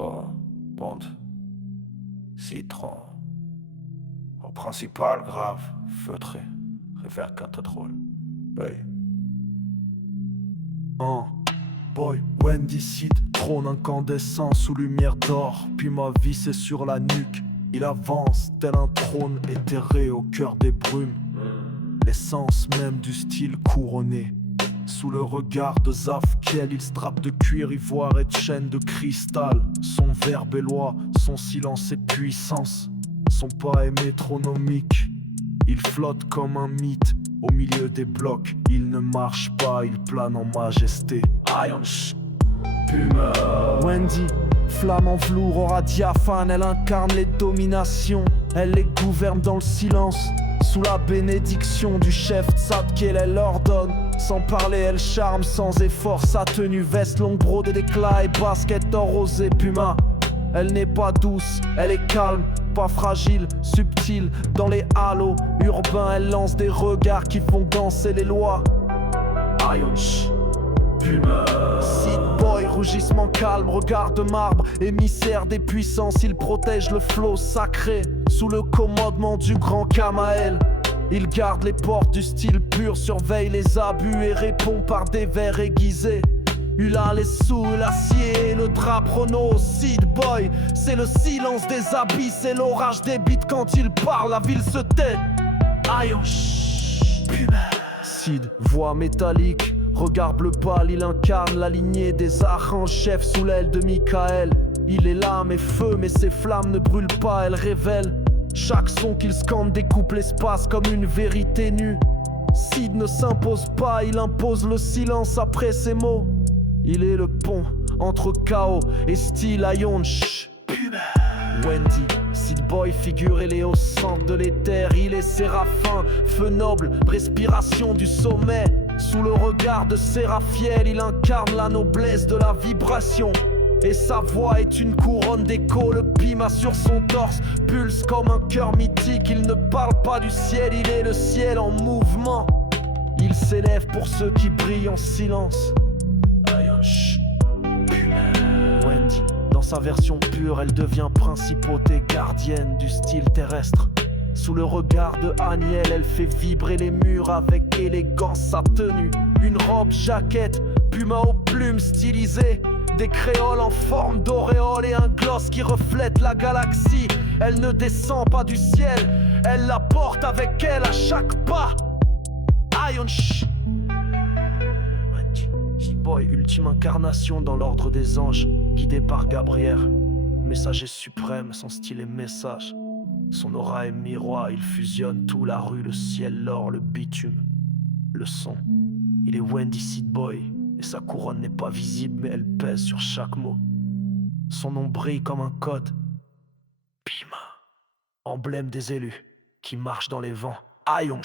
Oh, Bond. Citron. Au principal grave, feutré. Réfère cathédrale. Hey. Boy, Wendy Sid trône incandescent sous lumière d'or, puis ma vie c'est sur la nuque. Il avance tel un trône éthéré au cœur des brumes. L'essence même du style couronné. Sous le regard de Zafkiel, il strappe de cuir ivoire et de chaînes de cristal. Son verbe est loi, son silence est puissance. Son pas est métronomique. Il flotte comme un mythe au milieu des blocs. Il ne marche pas, il plane en majesté. Iron Puma. Wendy, flamme en velours, aura diaphane, elle incarne les dominations. Elle les gouverne dans le silence, sous la bénédiction du chef Tzadkiel, elle ordonne. Sans parler, elle charme sans effort, sa tenue, veste longue brodée d'éclats et basket or rosé Puma. Elle n'est pas douce, elle est calme, pas fragile, subtile. Dans les halos urbains, elle lance des regards qui font danser les lois. Iron Puma. Seed Boy, rougissement calme, regard de marbre, émissaire des puissances, il protège le flot sacré sous le commandement du grand Kamael. Il garde les portes du style pur, surveille les abus et répond par des vers aiguisés. Il a les sous, l'acier, le drap prono. Seed Boy, c'est le silence des abysses et l'orage des beats quand il parle, la ville se tait. Iron Puma. Seed, voix métallique, regard bleu pâle, il incarne la lignée des archanges-chefs sous l'aile de Michael. Il est lame et feu, mais ses flammes ne brûlent pas, elles révèlent. Chaque son qu'il scande découpe l'espace comme une vérité nue. Seed ne s'impose pas, il impose le silence après ses mots. Il est le pont entre chaos et style Iron Wendy, Seed Boy, figure ailée au centre de l'éther. Il est séraphin, feu noble, respiration du sommet. Sous le regard de Séraphiel, il incarne la noblesse de la vibration. Et sa voix est une couronne d'écho, le pima sur son torse pulse comme un cœur mythique. Il ne parle pas du ciel, il est le ciel en mouvement. Il s'élève pour ceux qui brillent en silence. Iron Wendy, dans sa version pure, elle devient principauté gardienne du style terrestre. Sous le regard de Aniel, elle fait vibrer les murs avec élégance sa tenue. Une robe jaquette, puma aux plumes stylisées. Des créoles en forme d'auréole et un gloss qui reflète la galaxie. Elle ne descend pas du ciel, elle la porte avec elle à chaque pas. Iron Boy, ultime incarnation dans l'ordre des anges, guidé par Gabriel. Messager suprême, son style est message. Son aura est miroir, il fusionne tout, la rue, le ciel, l'or, le bitume, le son. Il est Wendy Seed Boy, et sa couronne n'est pas visible, mais elle pèse sur chaque mot. Son nom brille comme un code. Pima, emblème des élus, qui marche dans les vents. Iron